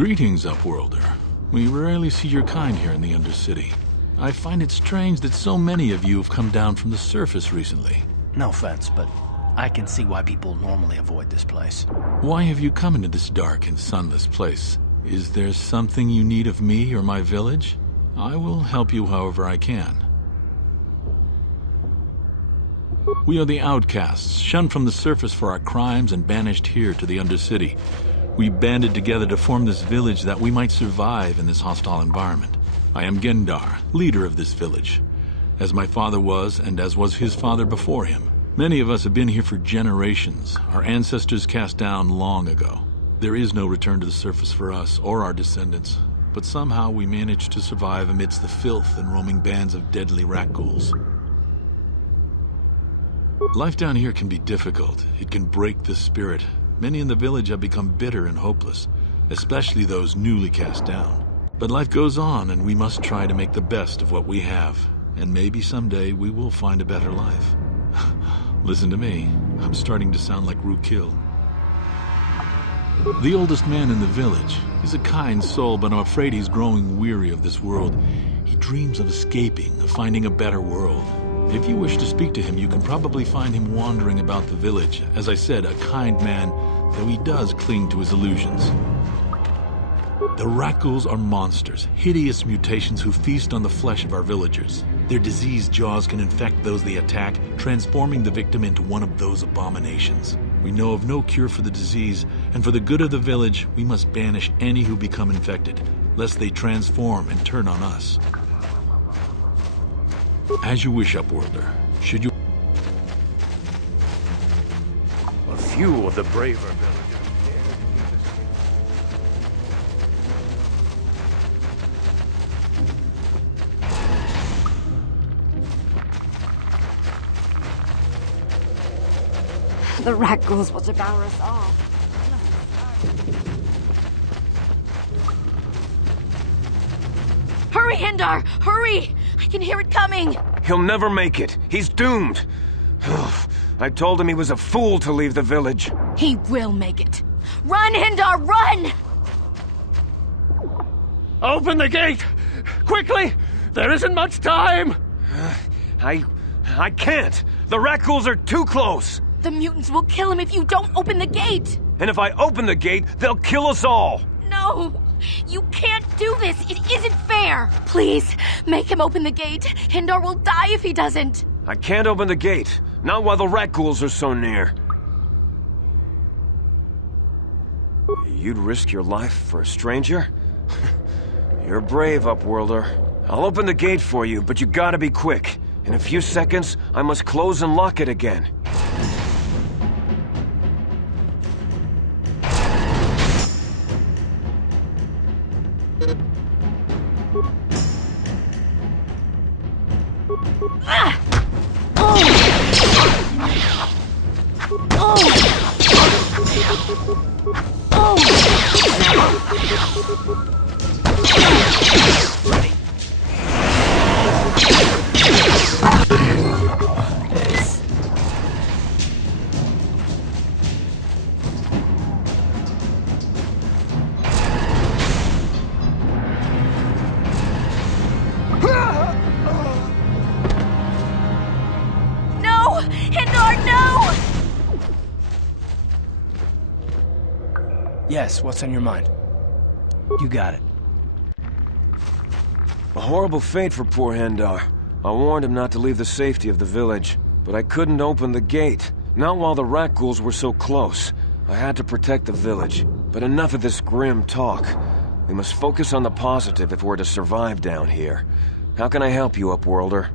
Greetings, Upworlder. We rarely see your kind here in the Undercity. I find it strange that so many of you have come down from the surface recently. No offense, but I can see why people normally avoid this place. Why have you come into this dark and sunless place? Is there something you need of me or my village? I will help you however I can. We are the outcasts, shunned from the surface for our crimes and banished here to the Undercity. We banded together to form this village that we might survive in this hostile environment. I am Gendar, leader of this village, as my father was and as was his father before him. Many of us have been here for generations, our ancestors cast down long ago. There is no return to the surface for us or our descendants, but somehow we managed to survive amidst the filth and roaming bands of deadly rat ghouls. Life down here can be difficult. It can break the spirit. Many in the village have become bitter and hopeless, especially those newly cast down. But life goes on, and we must try to make the best of what we have. And maybe someday we will find a better life. Listen to me. I'm starting to sound like Rukil. The oldest man in the village. He's a kind soul, but I'm afraid he's growing weary of this world. He dreams of escaping, of finding a better world. If you wish to speak to him, you can probably find him wandering about the village. As I said, a kind man, though he does cling to his illusions. The rat ghouls are monsters, hideous mutations who feast on the flesh of our villagers. Their diseased jaws can infect those they attack, transforming the victim into one of those abominations. We know of no cure for the disease, and for the good of the village, we must banish any who become infected, lest they transform and turn on us. As you wish, Upworlder. Should you... A few of the braver villagers. The rat ghouls will devour us all. Hurry, Hendar! Hurry! I can hear it coming! He'll never make it. He's doomed. I told him he was a fool to leave the village. He will make it. Run, Hendar, run! Open the gate! Quickly! There isn't much time! I can't! The rat ghouls are too close! The mutants will kill him if you don't open the gate! And if I open the gate, they'll kill us all! No! You can't do this! It isn't fair! Please, make him open the gate. Hendar will die if he doesn't. I can't open the gate. Not while the rat ghouls are so near. You'd risk your life for a stranger? You're brave, Upworlder. I'll open the gate for you, but you gotta be quick. In a few seconds, I must close and lock it again. Yes, what's on your mind? You got it. A horrible fate for poor Hendar. I warned him not to leave the safety of the village, but I couldn't open the gate. Not while the rat ghouls were so close. I had to protect the village. But enough of this grim talk. We must focus on the positive if we're to survive down here. How can I help you, Upworlder?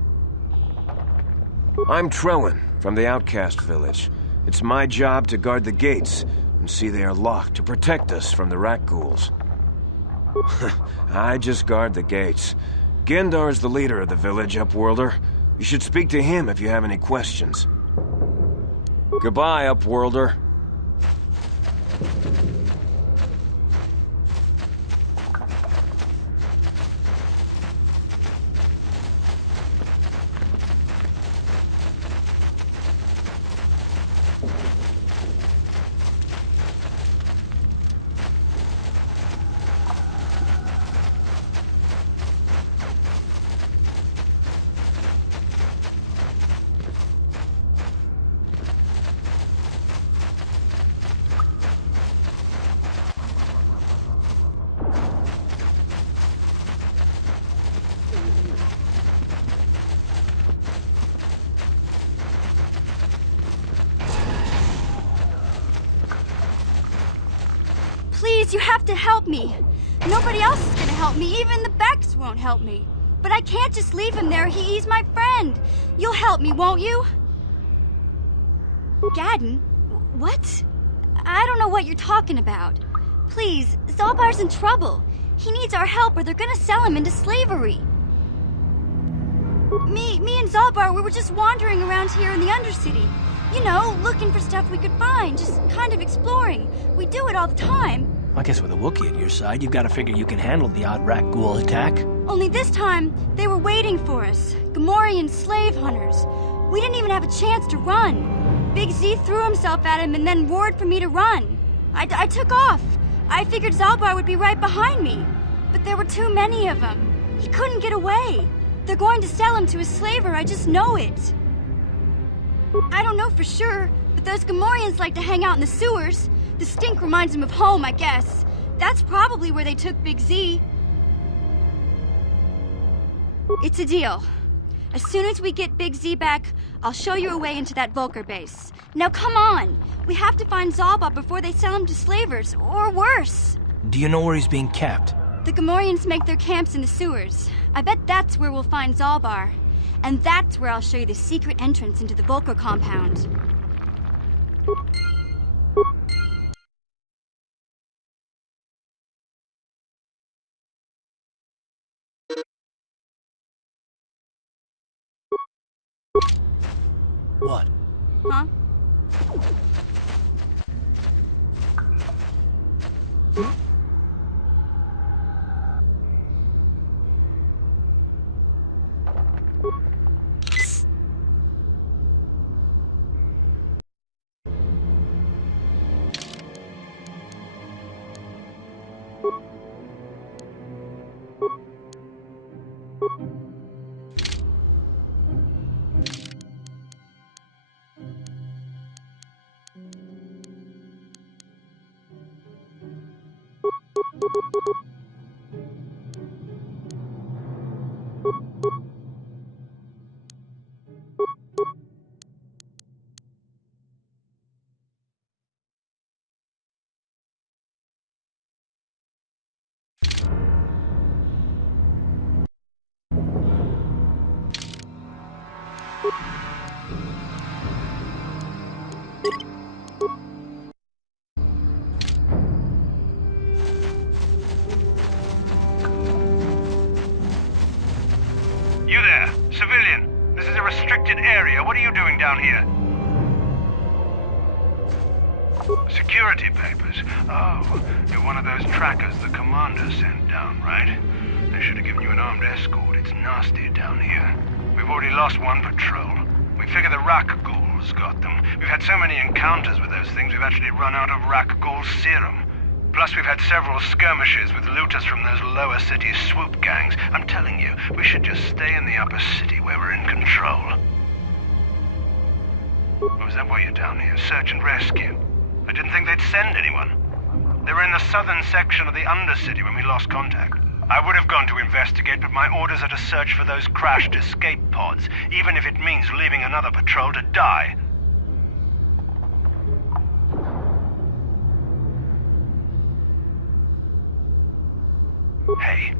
I'm Trellin, from the Outcast Village. It's my job to guard the gates, and see they are locked to protect us from the rat ghouls. I just guard the gates. Gendar is the leader of the village, Upworlder. You should speak to him if you have any questions. Goodbye, Upworlder. Please, you have to help me. Nobody else is gonna help me. Even the Becks won't help me. But I can't just leave him there. He's my friend. You'll help me, won't you? Gaddon? What? I don't know what you're talking about. Please, Zalbar's in trouble. He needs our help or they're gonna sell him into slavery. Me and Zalbar, we were just wandering around here in the Undercity. You know, looking for stuff we could find, just kind of exploring. We do it all the time. I guess with a Wookiee at your side, you've got to figure you can handle the odd rat ghoul attack. Only this time, they were waiting for us. Gamorrean slave hunters. We didn't even have a chance to run. Big Z threw himself at him and then roared for me to run. I took off. I figured Zalbar would be right behind me. But there were too many of them. He couldn't get away. They're going to sell him to a slaver, I just know it. I don't know for sure, but those Gamorreans like to hang out in the sewers. The stink reminds them of home, I guess. That's probably where they took Big Z. It's a deal. As soon as we get Big Z back, I'll show you a way into that Vulkar base. Now come on! We have to find Zalbar before they sell him to slavers, or worse. Do you know where he's being kept? The Gamorreans make their camps in the sewers. I bet that's where we'll find Zalbar. And that's where I'll show you the secret entrance into the Vulkar compound. What? Huh? You there, civilian. This is a restricted area. What are you doing down here? Security papers. Oh, you're one of those trackers the commander sent down, right? They should have given you an armed escort. It's nasty down here. We've already lost one patrol. We figure the Rak ghouls got them. We've had so many encounters with those things, we've actually run out of Rak ghoul serum. Plus, we've had several skirmishes with looters from those lower city swoop gangs. I'm telling you, we should just stay in the upper city where we're in control. Or is that why you're down here? Search and rescue? I didn't think they'd send anyone. They were in the southern section of the Undercity when we lost contact. I would have gone to investigate, but my orders are to search for those crashed escape pods, even if it means leaving another patrol to die. Hey,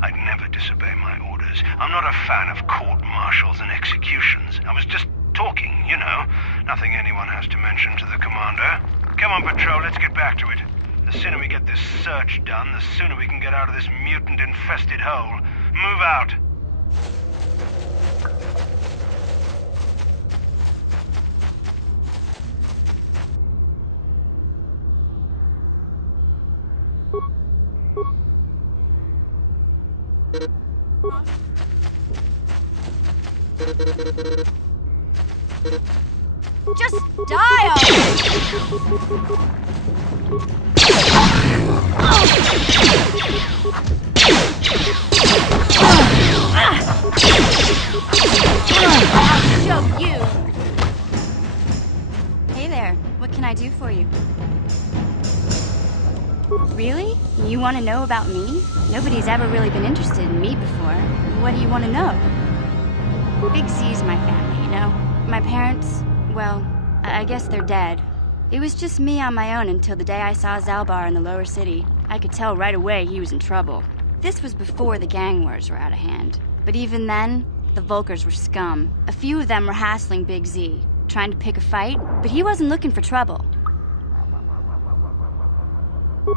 I'd never disobey my orders. I'm not a fan of court-martials and executions. I was just talking, you know. Nothing anyone has to mention to the commander. Come on, Patrol, let's get back to it. The sooner we get this search done, the sooner we can get out of this mutant-infested hole. Move out. Just die already! I'll show you! Hey there, what can I do for you? Really? You want to know about me? Nobody's ever really been interested in me before. What do you want to know? Big Z's my family, you know? My parents, well, I guess they're dead. It was just me on my own until the day I saw Zalbar in the lower city. I could tell right away he was in trouble. This was before the gang wars were out of hand. But even then, the Volkers were scum. A few of them were hassling Big Z, trying to pick a fight, but he wasn't looking for trouble.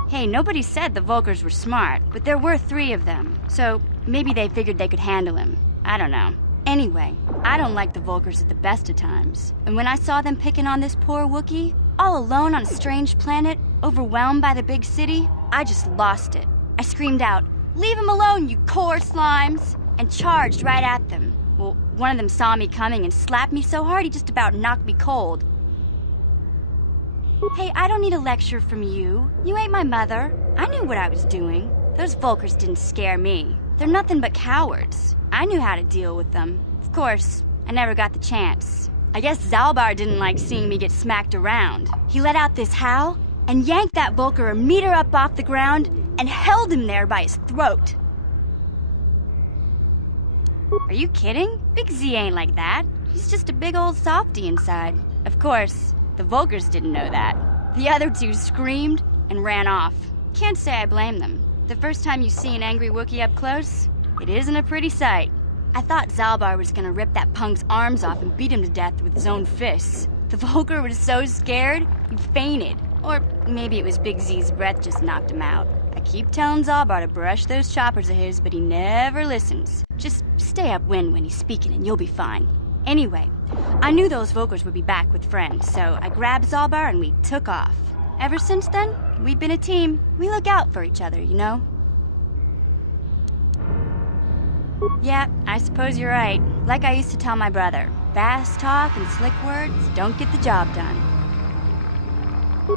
Hey, nobody said the Volkers were smart, but there were 3 of them, so maybe they figured they could handle him. I don't know. Anyway, I don't like the Volkers at the best of times. And when I saw them picking on this poor Wookiee, all alone on a strange planet, overwhelmed by the big city, I just lost it. I screamed out, "Leave him alone, you core slimes!" and charged right at them. Well, one of them saw me coming and slapped me so hard he just about knocked me cold. Hey, I don't need a lecture from you. You ain't my mother. I knew what I was doing. Those Volkers didn't scare me. They're nothing but cowards. I knew how to deal with them. Of course, I never got the chance. I guess Zalbar didn't like seeing me get smacked around. He let out this howl and yanked that Volker a meter up off the ground and held him there by his throat. Are you kidding? Big Z ain't like that. He's just a big old softy inside. Of course, the Volkers didn't know that. The other 2 screamed and ran off. Can't say I blame them. The first time you see an angry Wookiee up close, it isn't a pretty sight. I thought Zalbar was gonna rip that punk's arms off and beat him to death with his own fists. The Volker was so scared, he fainted. Or maybe it was Big Z's breath just knocked him out. I keep telling Zalbar to brush those choppers of his, but he never listens. Just stay upwind when he's speaking and you'll be fine. Anyway, I knew those Volkers would be back with friends, so I grabbed Zalbar and we took off. Ever since then, we've been a team. We look out for each other, you know? Yeah, I suppose you're right. Like I used to tell my brother, fast talk and slick words don't get the job done.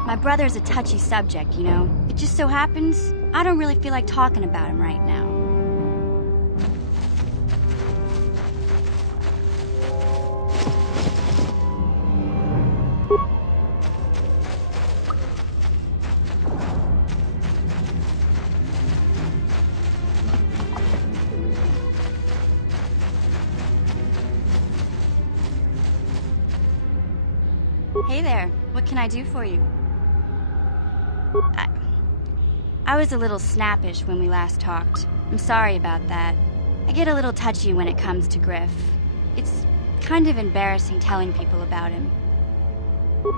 My brother's a touchy subject, you know? It just so happens, I don't really feel like talking about him right now. Hey there, what can I do for you? I was a little snappish when we last talked. I'm sorry about that. I get a little touchy when it comes to Griff. It's kind of embarrassing telling people about him.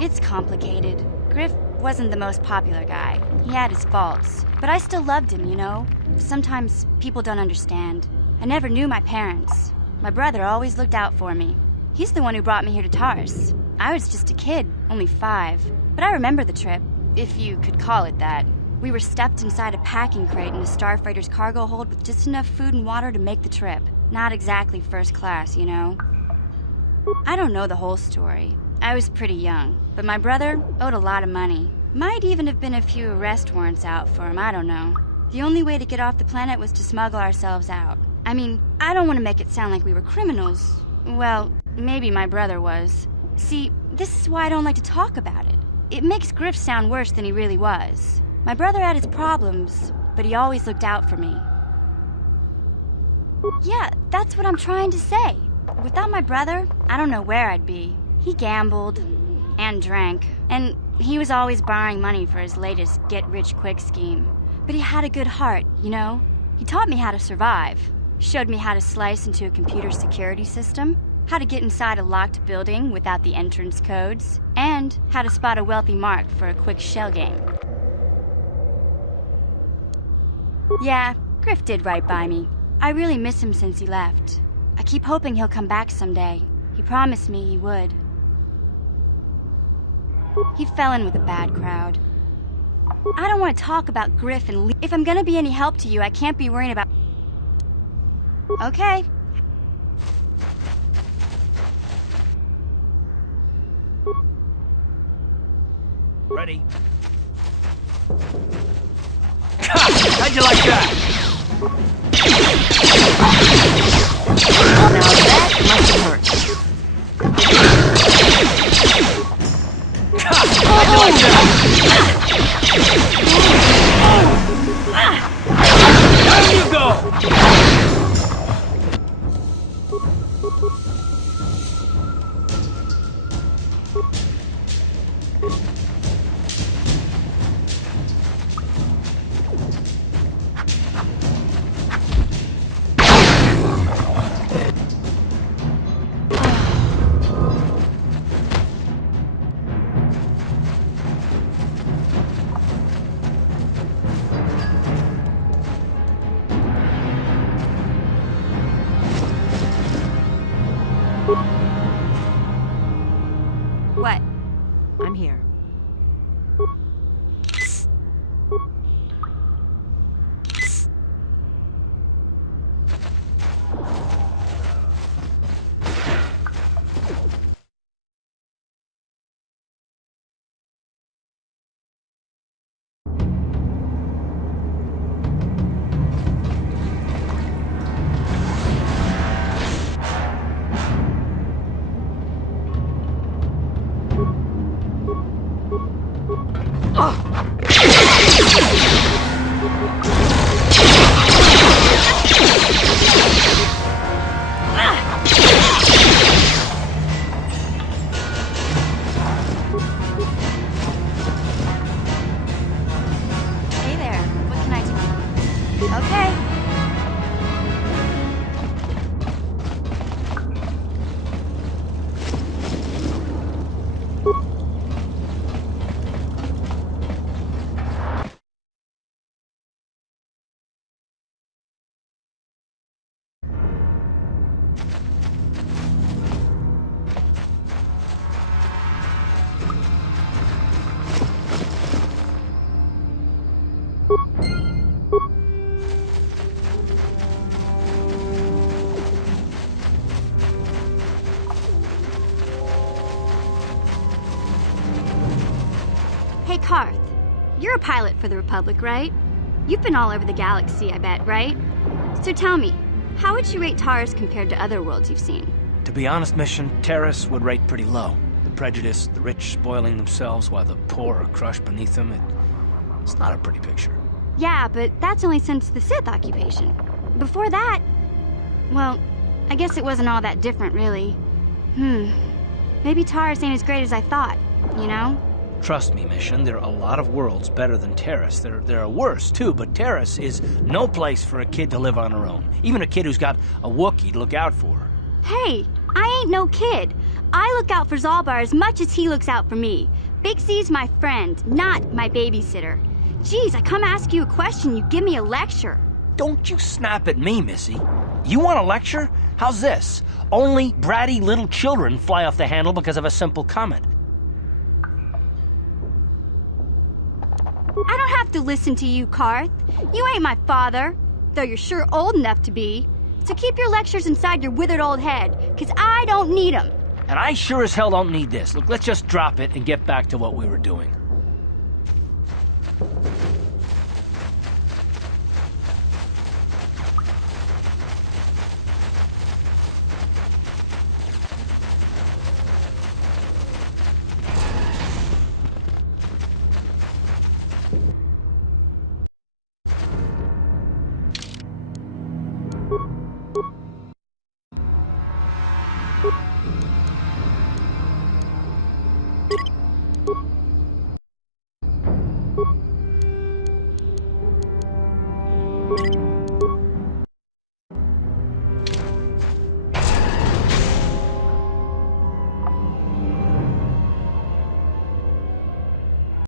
It's complicated. Griff wasn't the most popular guy. He had his faults. But I still loved him, you know? Sometimes people don't understand. I never knew my parents. My brother always looked out for me. He's the one who brought me here to Tars. I was just a kid, only 5. But I remember the trip, if you could call it that. We were stuffed inside a packing crate in a starfighter's cargo hold with just enough food and water to make the trip. Not exactly first class, you know? I don't know the whole story. I was pretty young, but my brother owed a lot of money. Might even have been a few arrest warrants out for him, I don't know. The only way to get off the planet was to smuggle ourselves out. I mean, I don't want to make it sound like we were criminals. Well, maybe my brother was. See, this is why I don't like to talk about it. It makes Griff sound worse than he really was. My brother had his problems, but he always looked out for me. Yeah, that's what I'm trying to say. Without my brother, I don't know where I'd be. He gambled and drank, and he was always borrowing money for his latest get-rich-quick scheme. But he had a good heart, you know? He taught me how to survive. Showed me how to slice into a computer security system, how to get inside a locked building without the entrance codes, and how to spot a wealthy mark for a quick shell game. Yeah, Griff did right by me. I really miss him since he left. I keep hoping he'll come back someday. He promised me he would. He fell in with a bad crowd. I don't want to talk about Griff and Lee. If I'm gonna be any help to you, I can't be worrying about... Okay. Ready? How'd you like that? Now that must have hurt. How'd you like that? There you go! Hey there, what can I do? Okay. Hey, Karth. You're a pilot for the Republic, right? You've been all over the galaxy, I bet, right? So tell me, how would you rate Taurus compared to other worlds you've seen? To be honest, Mission, Terrace would rate pretty low. The prejudice, the rich spoiling themselves while the poor are crushed beneath them, it's not a pretty picture. Yeah, but that's only since the Sith occupation. Before that, well, I guess it wasn't all that different, really. Maybe Taurus ain't as great as I thought, you know? Trust me, Mission, there are a lot of worlds better than Terrace. There are worse, too, but Terrace is no place for a kid to live on her own. Even a kid who's got a Wookiee to look out for her. Hey, I ain't no kid. I look out for Zalbar as much as he looks out for me. Big Z's my friend, not my babysitter. Geez, I come ask you a question, you give me a lecture. Don't you snap at me, Missy. You want a lecture? How's this? Only bratty little children fly off the handle because of a simple comment. I don't have to listen to you, Karth. You ain't my father, though you're sure old enough to be. So keep your lectures inside your withered old head, 'cause I don't need 'em. And I sure as hell don't need this. Look, let's just drop it and get back to what we were doing.